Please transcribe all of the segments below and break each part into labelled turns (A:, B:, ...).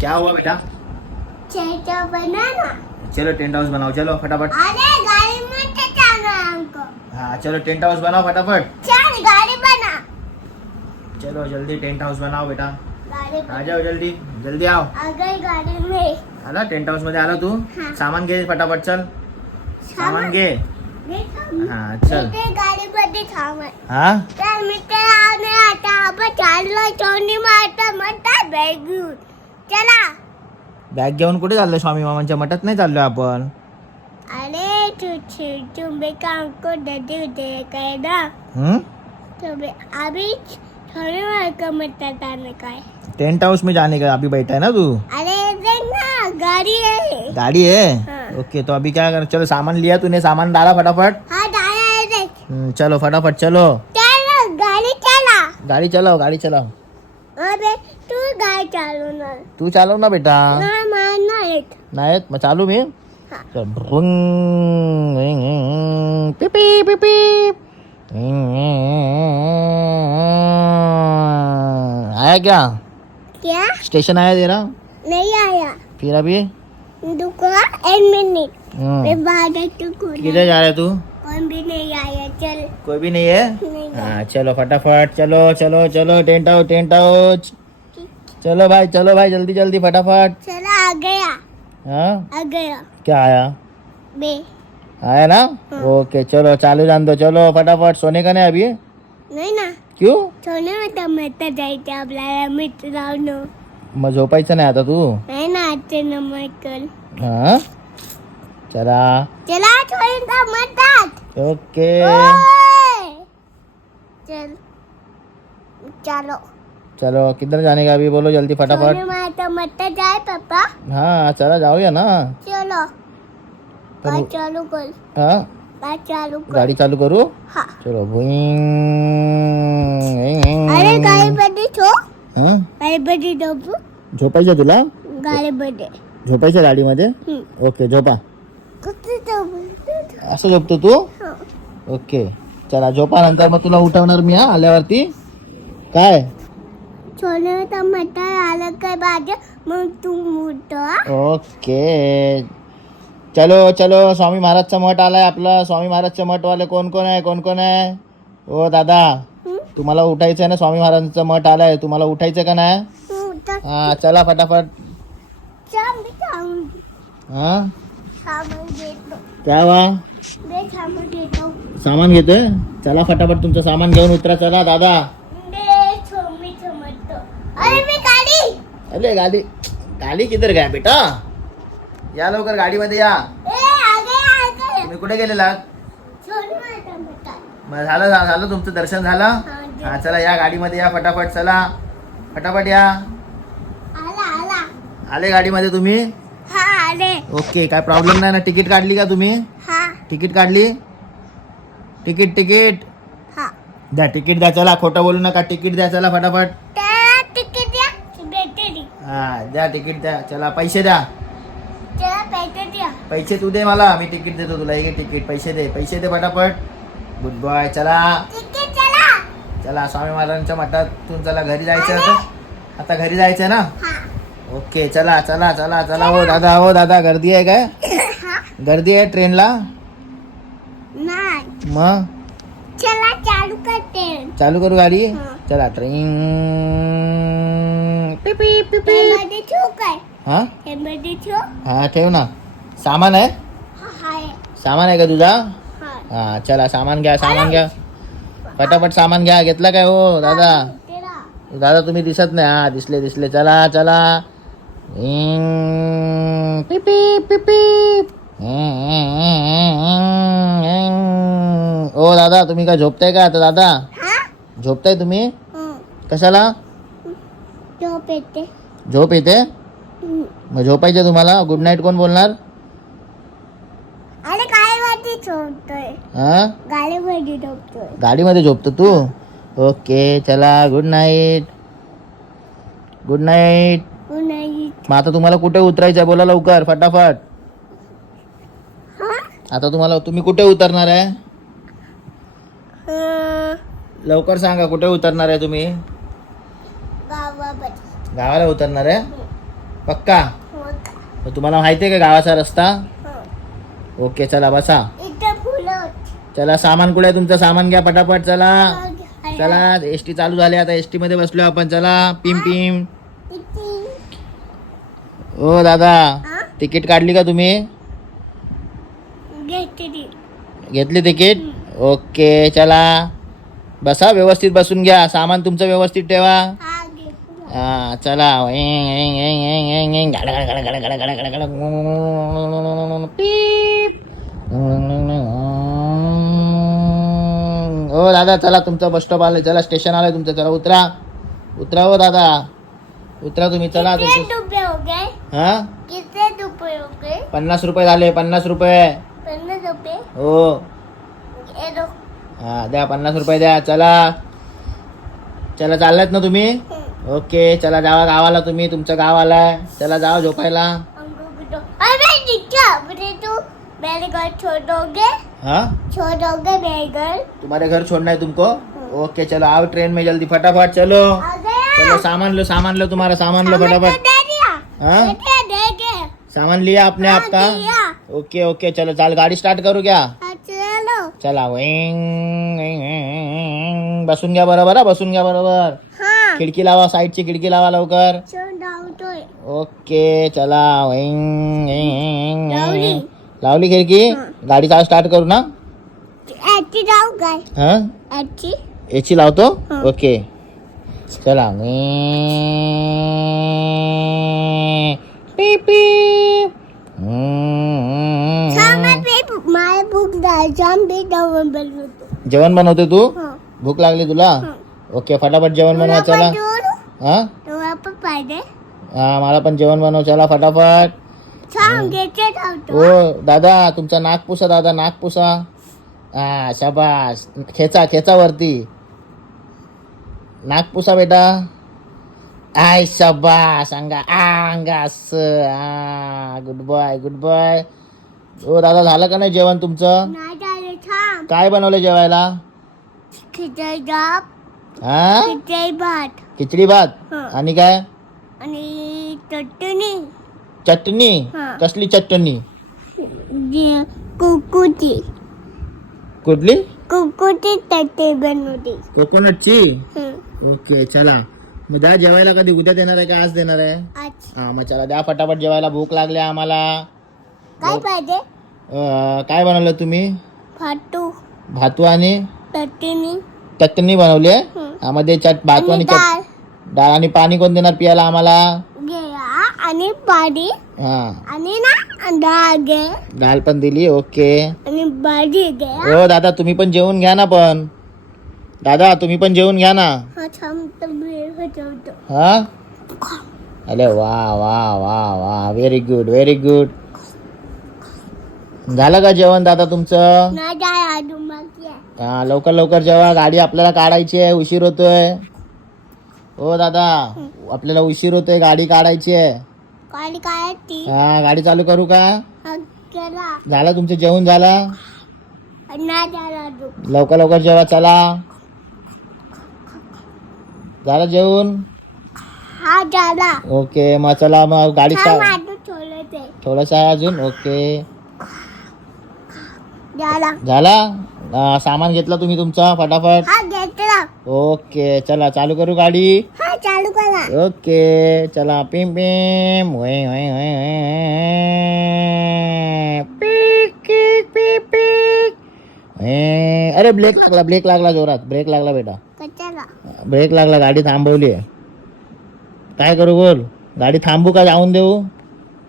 A: क्या हुआ बेटा?
B: चेचा बनाना
A: चलो टेंट हाउस बनाओ चलो फटाफट।
B: अरे गाड़ी में तो हमको।
A: हाँ चलो टेंट हाउस बनाओ फटाफट।
B: चल गाड़ी बना।
A: चलो जल्दी टेंट हाउस बनाओ बेटा। आ जाओ जल्दी जल्दी आओ।
B: गाड़ी में।
A: आला टेंट हाउस मध्ये आला तू।
B: हा.
A: सामान घे फटाफट चल। सामान घे हा चल।
B: गाडी मध्ये थांबत
A: हा?
B: तर मी ते आम्ही आता आपण चाललो चोंडी मारता घेऊन चला.
A: बॅग घेऊन कुठे चाललोय स्वामी मामांच्या मठात? नाही चाललोय आपण.
B: अरे तू तुम्ही काम को दे काय ना?
A: हम्म
B: तुम्ही थोडी काय?
A: टेंट हाउस में जाने का? अभी बैठा है ना तू?
B: अरे ना गाड़ी है
A: गाड़ी है
B: हाँ.
A: ओके तो अभी क्या कर चलो सामान लिया तूने सामान डाला फटाफट.
B: हाँ डाला देख
A: हम्म, चलो फटाफट चलो.
B: चलो गाड़ी चला.
A: गाड़ी चलाओ गाड़ी चलाओ
B: तू चालू ना।
A: तू ना बेटा।
B: ना
A: मी
B: हाँ.
A: चल हिंग, पिपी पिपी. आया क्या?
B: क्या?
A: स्टेशन आया तेरा?
B: नहीं आया।
A: फिर अभी?
B: दुका एक मिनट. मैं बाहर तू
A: किधर जा रहे तू?
B: कौन भी नहीं आया चल।
A: कोई भी नहीं है। हाँ चलो फटाफट चलो चलो चलो टेंट हाउस टेंट हाउस चलो भाई चलो भाई जल्दी जल्दी फटाफट।
B: चला आ गया।
A: हाँ?
B: आ गया।
A: क्या आया?
B: बे।
A: आया ना?
B: हाँ.
A: ओके चलो चालू जान दो चलो फटाफट। सोने का नाही अभी?
B: नाही ना।
A: क्यों?
B: सोने होता मत जायचं आपल्याला मित्र लावणं
A: मग झोपायचं नाही आता तू?
B: नाही ना आजचे नंबर
A: हा? चला.
B: चला छोटा म्हणतात
A: ओके!
B: चल. चलो.
A: चलो किधर जाने का अभी? बोलो जल्दी फटाफट.
B: माता मत जाए पापा.
A: हाँ चला जाऊया ना?
B: चलो. काय चालू कर.
A: हाँ?
B: काय चालू कर.
A: गाडी चालू करू?
B: हा.
A: चलो भुईंग.
B: अरे गाडी मध्ये ठो
A: हा?
B: गाडी मध्ये झोपू
A: झोपायचं तुला?
B: गाडी मध्ये
A: झोपायचं गाडीमध्ये?
B: हम्म.
A: ओके झोपू. असं झोपतो तू?
B: हा.
A: ओके. चला झोपा नंतर मग तुला उठवणार मी हा आल्यावरती? काय?
B: मत आलं काय बाजू मग तू मोठ
A: ओके. चलो चलो स्वामी महाराजचा मठ आलाय आपला. स्वामी महाराजचा मठवाले कोण कोण आहे कोण कोण आहे? ओ दादा तुम्हाला उठायचं आहे ना? स्वामी महाराजांचा मठ आलाय. तुम्हाला उठायचं का नाही हा चला फटाफट. हा? काय वा
B: सामान घेतो.
A: सामान घेतोय? चला फटाफट तुमचं सामान घेऊन उतरा चला दादा.
B: अरे मी गाडी.
A: अरे गाडी. गाडी किधर काय बेटा? या लवकर गाडीमध्ये या. तुम्ही कुठे गेलेला? झालं झालं तुमचं दर्शन झालं?
B: हा,
A: चला या गाडीमध्ये या फटाफट चला. फटाफट या.
B: आला
A: गाडीमध्ये तुम्ही? ओके काय प्रॉब्लेम नाही ना? तिकीट काढली का तुम्ही? तिकीट काढली? Ticket ticket.
B: हा.
A: द्या तिकीट द्या चला. खोटं बोलू नका. तिकीट द्या चला फटाफट.
B: त्याला तिकीट द्या
A: हा द्या तिकीट द्या. चला पैसे द्या.
B: त्याला पैसे द्या.
A: पैसे तू दे मला. मी तिकीट देतो तुला. एक तिकीट. पैसे दे पैसे दे फटाफट. गुड बॉय चला.
B: तिकीट चला.
A: चला स्वामी महाराजांच्या मठातून चला घरी जायचं आता. आता घरी जायचं ना?
B: हा.
A: ओके चला चला चला चला. हो दादा हो दादा गर्दी आहे काय? गर्दी आहे ट्रेनला? मग?
B: चला चालू करते.
A: चालू करू गाडी. चला ट्रेन पिपी पिपी
B: मध्ये ठेवू काय?
A: हा?
B: हे मध्ये ठेवू.
A: हा ठेव ना. सामान आहे? सामान आहे का तुझा?
B: हा.
A: चला सामान घ्या सामान घ्या. फटाफट सामान घ्या. घेतलं काय हो दादा? दादा तुम्ही दिसत नाही. हा दिसले दिसले. चला चला. पिपी पिपी ओ दादा तुम्ही काय झोपताय का? आता दादा
B: हा?
A: झोपताय तुम्ही?
B: हं.
A: कशाला?
B: झोप येते.
A: झोप येते?
B: हं.
A: मग झोपायचे तुम्हाला? गुड नाईट कोण बोलणार?
B: अरे काय मध्ये झोपतोय.
A: हा?
B: गाडी मध्ये झोपतोय.
A: गाडीमध्ये झोपतो तू? ओके चला गुड नाईट गुड नाईट मग आता तुम्हाला कुठे उतरायचं बोला लवकर फटाफट.
B: हा?
A: आता तुम्हाला तुम्ही कुठे उतरणार आहे?
B: हं.
A: लवकर सांगा कुठे उतरणार आहे तुम्ही? गावाला उतरणार आहे? पक्का?
B: हो. का?
A: तर तुम्हाला माहिती आहे का गावाचा रस्ता?
B: हो.
A: ओके चला बसा. चला सामान कुठे आहे तुमचं? सामान घ्या पटापट चला.
B: हो,
A: चला एस टी चालू झाली आता एस टी मध्ये बसलो आपण चला. Pym Pym? ओ दादा
B: हा?
A: तिकीट काढली का तुम्ही.
B: घेतली.
A: तिकीट? ओके चला. बसा व्यवस्थित बसून घ्या. सामान तुमचं व्यवस्थित ठेवा.
B: हा.
A: हा चला. ओ दादा चला तुमचं बस स्टॉप आलं चला स्टेशन आलंय तुमचं. चला उतरा. उतरा हो दादा. उतरा तुम्ही. चला
B: हो
A: हा?
B: हो
A: पन्नास रुपये झाले पन्नास रुपये? हो. हा द्या पन्नास रुपये द्या चला. चला चाललात ना तुम्ही. ओके चला जावा गावाला तुम्ही तुमचं गाव आलाय. चला जावा झोपायला. हाँ? तुम्हारे घर छोड़ना है तुमको? ओके चलो आओ ट्रेन में जल्दी फटाफट चलो. चलो सामान लो सामान लो तुम्हारा सामान लो फटाफट. हाँ? सामान लिया आपने आपका। ओके ओके चलो चाल गाड़ी स्टार्ट करू क्या?
B: चलो
A: विंग. बसून घ्या बरोबर बसून घ्या बरोबर खिडकी लावा साईडची खिडकी लावा लवकर ओके चला विंग.
B: लावली.
A: खिडकी. गाडी चाल स्टार्ट करू ना हा याची लावतो. ओके चला पीप, पीप. हम्म.
B: सांगा ते मला भूक जाम बी जाऊन बनवतो
A: जेवण बनवते तू?
B: हं.
A: भूक लागली तुला. ओके फटाफट जेवण बनवा चला? हा? हा मला पण जेवण बनव चला फटाफट. हो दादा तुमचा नाक पुसा दादा नाक पुसा. हा शाबास. खेचा खेचा वरती. नाक पुसा बेटा. आय शाबास. अंगा अंगास आ गुड बाय गुड बाय. हो दादा झालं का नाही जेवण तुमचं?
B: नाही झाले थांब.
A: काय बनवलं जेवायला?
B: खिचडी
A: हा?
B: भात.
A: खिचडी भात?
B: हं.
A: आणि काय?
B: आणि चटणी.
A: चटणी?
B: हा.
A: कसली चटणी?
B: जी कुकुची.
A: कुठली?
B: कुकुची चटणी बनवली.
A: कोकोनटची?
B: हं.
A: ओके चला. मग जेवायला कधी? उद्या देणार आहे का? आज देणार आहे?
B: अच्छा
A: हा मग चला द्या फटाफट जेवायला. भूक लागली आम्हाला.
B: काय पाहिजे?
A: अं, काय बनवलं तुम्ही?
B: फाटू
A: भातू आणि?
B: चटणी.
A: चटणी बनवली आहे?
B: हं.
A: चट भातू
B: आणि
A: आणि चट
B: डाळ
A: डाळ आणि पाणी कोण देणार पियाला आम्हाला?
B: आणि पाणी
A: हा.
B: आणि ना डाळ घे.
A: डाळ पण दिली ओके.
B: आणि भाजी
A: हो. दादा तुम्ही पण जेवून घ्या ना पण. दादा तुम्ही पण जेवून घ्या ना.
B: हा थांबतो
A: हा? अरे वा वा वा वा. व्हेरी गुड व्हेरी गुड झालं का जेवण दादा तुमचं?
B: ना डाळ अजून बाकी आहे.
A: हा लवकर लवकर जेव्हा गाडी आपल्याला काढायची आहे उशीर होतोय. हो दादा आपल्याला उशीर होतोय गाडी काढायची आहे.
B: काळी काय ती
A: हा गाडी चालू करू का?
B: केला
A: झालं तुमचं जेवण झालं?
B: ना झाला अजून.
A: लवकर लवकर जेवा चला. झालं जेवण?
B: हा झाला.
A: ओके मग चला मग गाडी
B: थांब
A: चा थोडंसं आहे अजून? ओके.
B: झाला.
A: झाला? सामान घेतलं तुम्ही तुमचा फटाफट?
B: हा घेतला.
A: ओके चला चालू करू गाडी?
B: हा चालू करा.
A: ओके चला पिम पिम वय वय वय वय पीक पीक पीक पीक. वय. अरे ब्रेक लागला ब्रेक लागला जोरात ब्रेक लागला बेटा.
B: कशाला?
A: ब्रेक लागला गाडी थांबवली काय करू बोल? गाडी थांबू का जाऊन देऊ?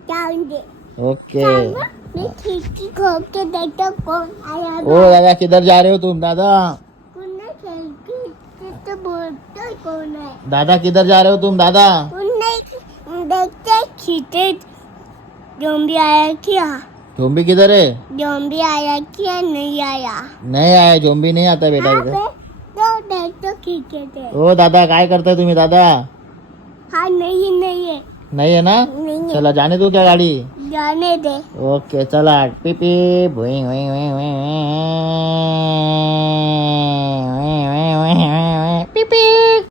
B: जाऊन दे.
A: ओके.
B: खिडकी खोके देखतो कोण आया
A: ओ दादा किधर जा रहे हो तुम दादा? दादा किधर जा रहे हो तुम दादा?
B: देखते खिडे जोम्बी आया क्या?
A: झोंबी किधर है?
B: जोम्बी आया क्या? नहीं आया।
A: नहीं आया झोंबी नहीं आता बेटा
B: हाँ
A: इधर।
B: तो ते
A: ओ दादा काय करताय तुम्ही दादा?
B: हा नहीं नहीं है।
A: नहीं है ना?
B: नहीं है।
A: चला जाने दो क्या गाड़ी?
B: जाने दे
A: ओके चला पी पी भुई भुई भुई भुई भुई.